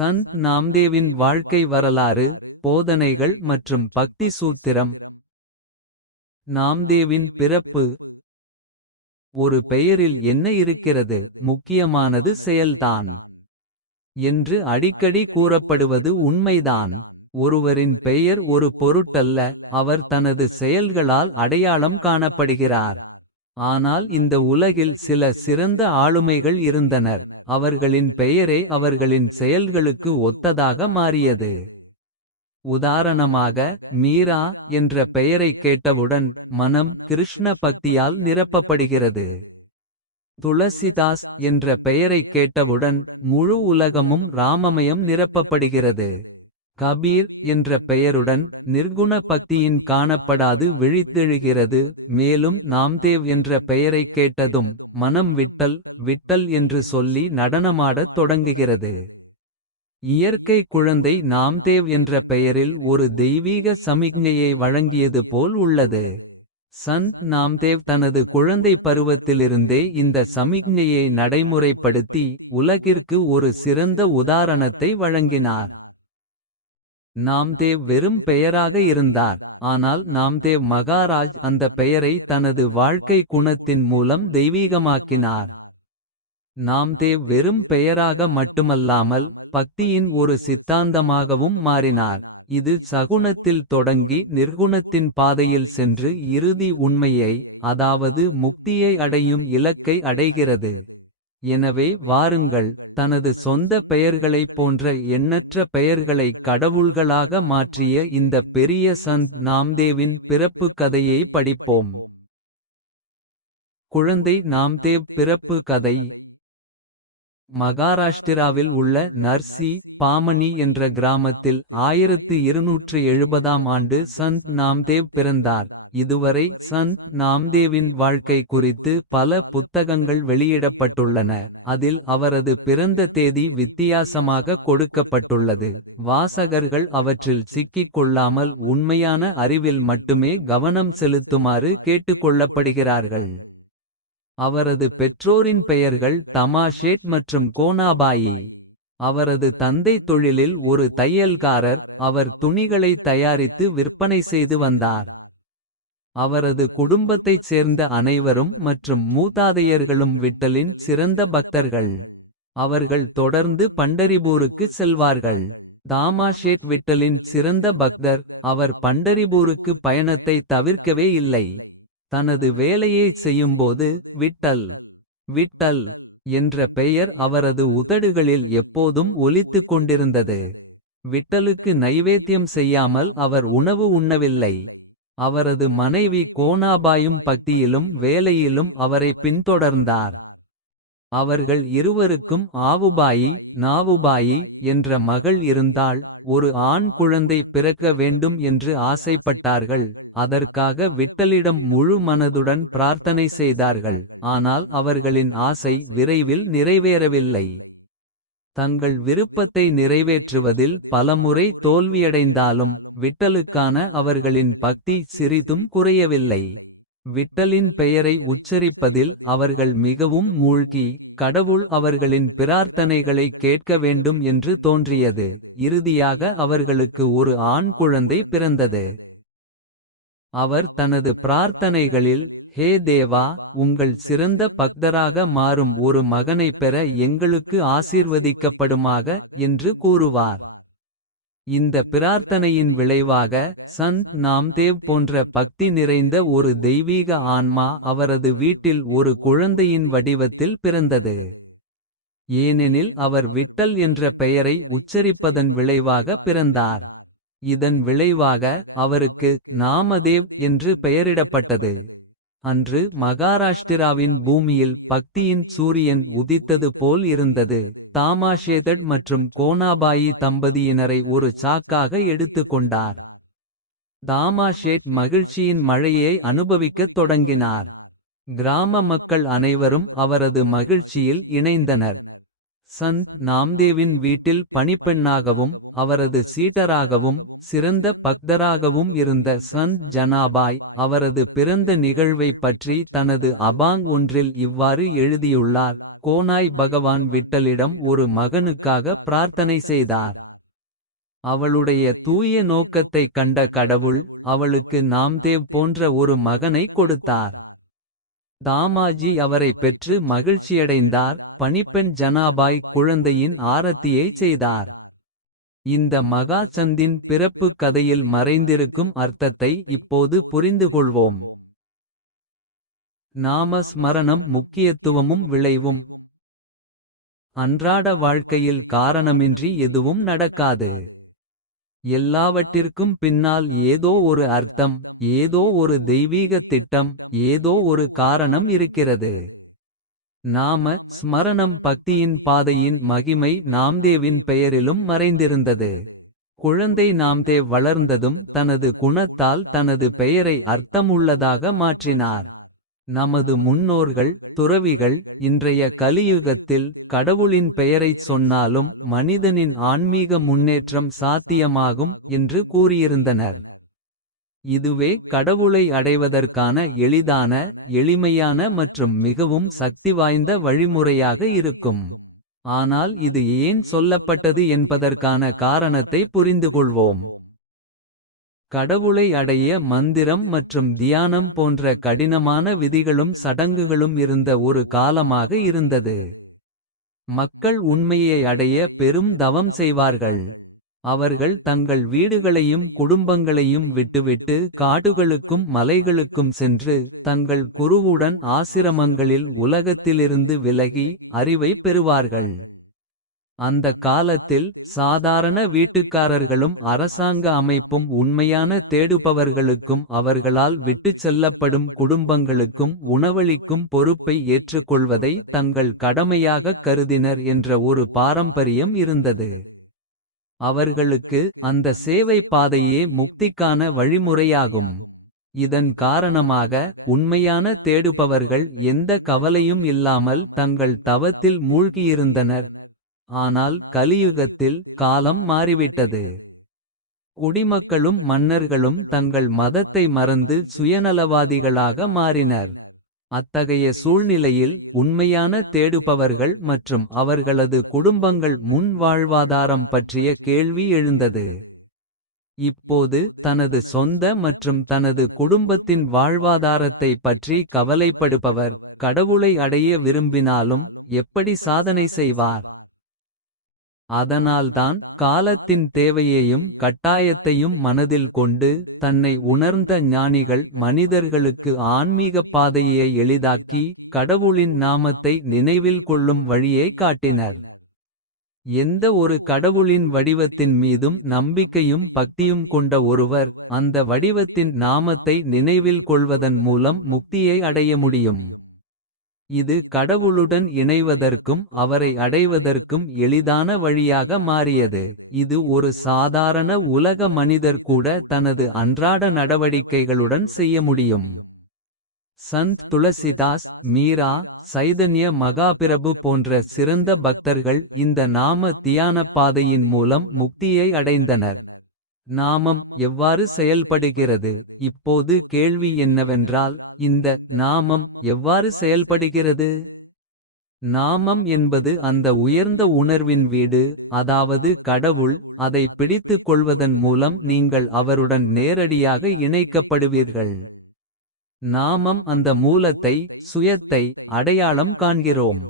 சந்த் நாம்தேவின் வாழ்க்கை வரலாறு போதனைகள் மற்றும் பக்தி சூத்திரம். நாம்தேவின் பிறப்பு. ஒரு பெயரில் என்ன இருக்கிறது? முக்கியமானது செயல்தான். என்று அடிக்கடி கூறப்படுவது உண்மைதான். ஒருவரின் பெயர் ஒரு பொருட்டல்ல அவர் தனது செயல்களால் அடையாளம் காணப்படுகிறார். ஆனால் இந்த உலகில் சில சிறந்த ஆளுமைகள் இருந்தனர். அவர்களின் பெயரே அவர்களின் செயல்களுக்கு ஒத்ததாக மாறியது. உதாரணமாக மீரா என்ற பெயரைக் கேட்டவுடன் மனம் கிருஷ்ண பக்தியால் நிரப்பப்படுகிறது. துளசிதாஸ் என்ற பெயரைக் கேட்டவுடன் முழு உலகமும் ராமமயம் நிரப்பப்படுகிறது. கபீர் என்ற பெயருடன் நிர்குண பக்தியின் காணப்படாது விழித்தெழுகிறது. மேலும் நாம்தேவ் என்ற பெயரைக் கேட்டதும் மனம் விட்டல் விட்டல் என்று சொல்லி நடனமாடத் தொடங்குகிறது. இயற்கை குழந்தை நாம்தேவ் என்ற பெயரில் ஒரு தெய்வீக சமிக்ஞையை வழங்கியது போல் உள்ளது. சந்த் நாம்தேவ் தனது குழந்தை பருவத்திலிருந்தே இந்த சமிக்ஞையை நடைமுறைப்படுத்தி உலகிற்கு ஒரு சிறந்த உதாரணத்தை வழங்கினார். நாம்தேவ் வெறும் பெயராக இருந்தார். ஆனால் நாம்தேவ் மகாராஜ் அந்த பெயரை தனது வாழ்க்கை குணத்தின் மூலம் தெய்வீகமாக்கினார். நாம்தேவ் வெறும் பெயராக மட்டுமல்லாமல் பக்தியின் ஒரு சித்தாந்தமாகவும் மாறினார். இது சகுணத்தில் தொடங்கி நிர்குணத்தின் பாதையில் சென்று இறுதி உண்மையை அதாவது முக்தியை அடையும் இலக்கை அடைகிறது. எனவே வாருங்கள் தனது சொந்த பெயர்களைப் போன்ற எண்ணற்ற பெயர்களை கடவுள்களாக மாற்றிய இந்த பெரிய சந்த் நாம்தேவின் பிறப்பு கதையை படிப்போம். குழந்தை நாம்தேவ் பிறப்பு கதை. மகாராஷ்டிராவில் உள்ள நர்சி பாமணி என்ற கிராமத்தில் ஆயிரத்து இருநூற்று எழுபதாம் ஆண்டு சந்த் நாம்தேவ் பிறந்தார். இதுவரை சந்த் நாம்தேவின் வாழ்க்கை குறித்து பல புத்தகங்கள் வெளியிடப்பட்டுள்ளன. அதில் அவரது பிறந்த தேதி வித்தியாசமாக கொடுக்கப்பட்டுள்ளது. வாசகர்கள் அவற்றில் சிக்கிக் கொள்ளாமல் உண்மையான அறிவில் மட்டுமே கவனம் செலுத்துமாறு கேட்டுக்கொள்ளப்படுகிறார்கள் அவரது பெற்றோரின் பெயர்கள் தமாஷேட் மற்றும் கோனாபாயி. அவரது தந்தை தொழிலில் ஒரு தையல்காரர் அவர் துணிகளை தயாரித்து விற்பனை செய்து வந்தார். அவரது குடும்பத்தைச் சேர்ந்த அனைவரும் மற்றும் மூதாதையர்களும் விட்டலின் சிறந்த பக்தர்கள். அவர்கள் தொடர்ந்து பண்டரிபூருக்கு செல்வார்கள். தாமாஷேட் விட்டலின் சிறந்த பக்தர் அவர் பண்டரிபூருக்கு பயணத்தை தவிர்க்கவே இல்லை. தனது வேலையைச் செய்யும்போது விட்டல் விட்டல் என்ற பெயர் அவரது உதடுகளில் எப்போதும் ஒலித்துக் கொண்டிருந்தது. விட்டலுக்கு நைவேத்தியம் செய்யாமல் அவர் உணவு உண்ணவில்லை. அவரது மனைவி கோனாபாயும் பக்தியிலும் வேலையிலும் அவரை பின்தொடர்ந்தார். அவர்கள் இருவருக்கும் ஆவுபாயி நாவுபாயி என்ற மகள் இருந்தால் ஒரு ஆண் குழந்தை பிறக்க வேண்டும் என்று ஆசைப்பட்டார்கள். அதற்காக விட்டலிடம் முழு மனதுடன் பிரார்த்தனை செய்தார்கள். ஆனால் அவர்களின் ஆசை விரைவில் நிறைவேறவில்லை. தங்கள் விருப்பத்தை நிறைவேற்றுவதில் பலமுறை தோல்வியடைந்தாலும் விட்டலுக்கான அவர்களின் பக்தி சிறிதும் குறையவில்லை. விட்டலின் பெயரை உச்சரிப்பதில் அவர்கள் மிகவும் மூழ்கி கடவுள் அவர்களின் பிரார்த்தனைகளை கேட்க வேண்டும் என்று தோன்றியது. இறுதியாக அவர்களுக்கு ஒரு ஆண் குழந்தை பிறந்தது. அவர் தனது பிரார்த்தனைகளில் ஹே தேவா உங்கள் சிறந்த பக்தராக மாறும் ஒரு மகனைப் பெற எங்களுக்கு ஆசீர்வதிக்கப்படுமாக என்று கூறுவார். இந்த பிரார்த்தனையின் விளைவாக சந்த் நாம்தேவ் போன்ற பக்தி நிறைந்த ஒரு தெய்வீக ஆன்மா அவரது வீட்டில் ஒரு குழந்தையின் வடிவத்தில் பிறந்தது. ஏனெனில் அவர் விட்டல் என்ற பெயரை உச்சரிப்பதன் விளைவாக பிறந்தார். இதன் விளைவாக அவருக்கு நாமதேவ் என்று பெயரிடப்பட்டது. அன்று மகாராஷ்டிராவின் பூமியில் பக்தியின் சூரியன் உதித்தது போல் இருந்தது. தாமாஷேதட் மற்றும் கோனாபாயி தம்பதியினரை ஒரு சாக்காக எடுத்துக்கொண்டார் தாமாஷேட் மகிழ்ச்சியின் மழையை அனுபவிக்கத் தொடங்கினார். கிராம மக்கள் அனைவரும் அவரது மகிழ்ச்சியில் இணைந்தனர். சந்த் நாம்தேவின் வீட்டில் பணிப்பெண்ணாகவும் அவரது சீட்டராகவும் சிறந்த பக்தராகவும் இருந்த சந்த் ஜனாபாய் அவரது பிறந்த நிகழ்வைப் பற்றி தனது அபாங் ஒன்றில் இவ்வாறு எழுதியுள்ளார் கோனாய் பகவான் விட்டலிடம் ஒரு மகனுக்காக பிரார்த்தனை செய்தார். அவளுடைய தூய நோக்கத்தைக் கண்ட கடவுள் அவளுக்கு நாம்தேவ் போன்ற ஒரு மகனை கொடுத்தார். தாமாஜி அவரை பெற்று மகிழ்ச்சியடைந்தார். பணிப்பெண் ஜனாபாய் குழந்தையின் ஆரத்தியை செய்தார். இந்த மகாசந்தின் பிறப்புக் கதையில் மறைந்திருக்கும் அர்த்தத்தை இப்போது புரிந்துகொள்வோம். நாம ஸ்மரணம் முக்கியத்துவமும் விளைவும். அன்றாட வாழ்க்கையில் காரணமின்றி எதுவும் நடக்காது. எல்லாவற்றிற்கும் பின்னால் ஏதோ ஒரு அர்த்தம். ஏதோ ஒரு தெய்வீக திட்டம் ஏதோ ஒரு காரணம் இருக்கிறது. நாம ஸ்மரணம் பக்தியின் பாதையின் மகிமை நாம்தேவின் பெயரிலும் மறைந்திருந்தது. குழந்தை நாம்தேவ் வளர்ந்ததும் தனது குணத்தால் தனது பெயரை அர்த்தமுள்ளதாக மாற்றினார். நமது முன்னோர்கள் துறவிகள் இன்றைய கலியுகத்தில் கடவுளின் பெயரைச் சொன்னாலும் மனிதனின் ஆன்மீக முன்னேற்றம் சாத்தியமாகும் என்று கூறியிருந்தனர். இதுவே கடவுளை அடைவதற்கான எளிதான எளிமையான மற்றும் மிகவும் சக்திவாய்ந்த வழிமுறையாக இருக்கும். ஆனால் இது ஏன் சொல்லப்பட்டது என்பதற்கான காரணத்தை புரிந்துகொள்வோம். கடவுளை அடைய மந்திரம் மற்றும் தியானம் போன்ற கடினமான விதிகளும் சடங்குகளும் இருந்த ஒரு காலமாக இருந்தது. மக்கள் உண்மையை அடைய பெரும் தவம் செய்வார்கள். அவர்கள் தங்கள் வீடுகளையும் குடும்பங்களையும் விட்டுவிட்டு காடுகளுக்கும் மலைகளுக்கும் சென்று. தங்கள் குருவுடன் ஆசிரமங்களில் உலகத்திலிருந்து விலகி. அறிவை பெறுவார்கள். அந்த காலத்தில் சாதாரண வீட்டுக்காரர்களும் அரசாங்க அமைப்பும் உண்மையான தேடுபவர்களுக்கும் அவர்களால் விட்டுச் செல்லப்படும் குடும்பங்களுக்கும் உணவளிக்கும் பொறுப்பை ஏற்றுக்கொள்வதை தங்கள் கடமையாகக் கருதினர் என்ற ஒரு பாரம்பரியம் இருந்தது. அவர்களுக்கு அந்த சேவை பாதையே முக்திக்கான வழிமுறையாகும். இதன் காரணமாக உண்மையான தேடுபவர்கள் எந்த கவலையும் இல்லாமல் தங்கள் தவத்தில் மூழ்கியிருந்தனர். ஆனால் கலியுகத்தில் காலம் மாறிவிட்டது. குடிமக்களும் மன்னர்களும் தங்கள் மதத்தை மறந்து சுயநலவாதிகளாக மாறினர். அத்தகைய சூழ்நிலையில் உண்மையான தேடுபவர்கள் மற்றும் அவர்களது குடும்பங்கள் முன் வாழ்வாதாரம் பற்றிய கேள்வி எழுந்தது. இப்போது தனது சொந்த மற்றும் தனது குடும்பத்தின் வாழ்வாதாரத்தை பற்றி கவலைப்படுபவர். கடவுளை அடைய விரும்பினாலும் எப்படி சாதனை செய்வார். அதனால்தான் காலத்தின் தேவையையும் கட்டாயத்தையும் மனதில் கொண்டு. தன்னை உணர்ந்த ஞானிகள் மனிதர்களுக்கு ஆன்மீகப் பாதையை எளிதாக்கி. கடவுளின் நாமத்தை நினைவில் கொள்ளும் வழியை காட்டினர். எந்த ஒரு கடவுளின் வடிவத்தின் மீதும் நம்பிக்கையும் பக்தியும் கொண்ட ஒருவர். அந்த வடிவத்தின் நாமத்தை நினைவில் கொள்வதன் மூலம் முக்தியை அடைய முடியும். இது கடவுளுடன் இணைவதற்கும் அவரை அடைவதற்கும் எளிதான வழியாக மாறியது. இது ஒரு சாதாரண உலக மனிதர் கூட தனது அன்றாட நடவடிக்கைகளுடன் செய்ய முடியும். சந்த் துளசிதாஸ் மீரா சைதன்ய மகாபிரபு போன்ற சிறந்த பக்தர்கள் இந்த நாம தியானப் பாதையின் மூலம் முக்தியை அடைந்தனர். நாமம் எவ்வாறு செயல்படுகிறது இப்போது கேள்வி என்னவென்றால். இந்த நாமம் எவ்வாறு செயல்படுகிறது. நாமம் என்பது அந்த உயர்ந்த உணர்வின் வீடு அதாவது கடவுள். அதை பிடித்துக் கொள்வதன் மூலம் நீங்கள் அவருடன் நேரடியாக இணைக்கப்படுவீர்கள். நாமம் அந்த மூலத்தை சுயத்தை அடையாளம் காண்கிறோம்.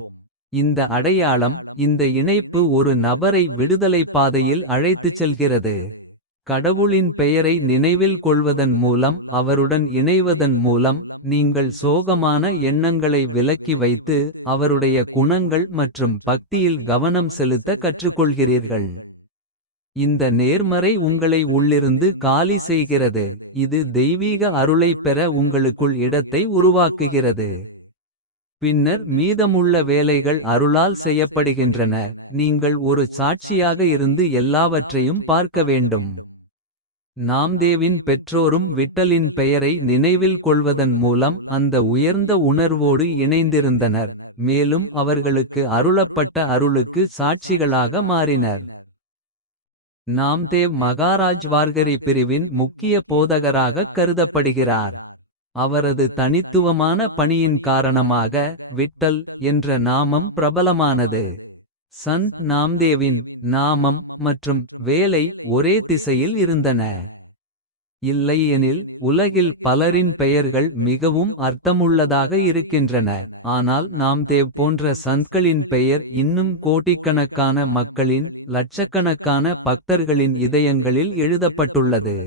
இந்த அடையாளம் இந்த இணைப்பு ஒரு நபரை விடுதலைப் பாதையில் அழைத்துச் செல்கிறது. கடவுளின் பெயரை நினைவில் கொள்வதன் மூலம் அவருடன் இணைவதன் மூலம். நீங்கள் சோகமான எண்ணங்களை விலக்கி வைத்து. அவருடைய குணங்கள் மற்றும் பக்தியில் கவனம் செலுத்த கற்றுக்கொள்கிறீர்கள். இந்த நேர்மறை உங்களை உள்ளிருந்து காலி செய்கிறது. இது தெய்வீக அருளைப் பெற உங்களுக்குள் இடத்தை உருவாக்குகிறது. பின்னர் மீதமுள்ள வேலைகள் அருளால் செய்யப்படுகின்றன. நீங்கள் ஒரு சாட்சியாக இருந்து எல்லாவற்றையும் பார்க்க வேண்டும். நாம்தேவின் பெற்றோரும் விட்டலின் பெயரை நினைவில் கொள்வதன் மூலம். அந்த உயர்ந்த உணர்வோடு இணைந்திருந்தனர். மேலும் அவர்களுக்கு அருளப்பட்ட அருளுக்கு சாட்சிகளாக மாறினர். நாம்தேவ் மகாராஜ் வார்கரி பிரிவின் முக்கிய போதகராகக் கருதப்படுகிறார். அவரது தனித்துவமான பணியின் காரணமாக விட்டல் என்ற நாமம் பிரபலமானது. சந்த் நாம்தேவின் நாமம் மற்றும் வேலை ஒரே திசையில் இருந்தன. இல்லையெனில் உலகில் பலரின் பெயர்கள் மிகவும் அர்த்தமுள்ளதாக இருக்கின்றன. ஆனால் நாம்தேவ் போன்ற சந்த்களின் பெயர் இன்னும் கோட்டிக்கணக்கான மக்களின். லட்சக்கணக்கான பக்தர்களின் இதயங்களில் எழுதப்பட்டுள்ளது.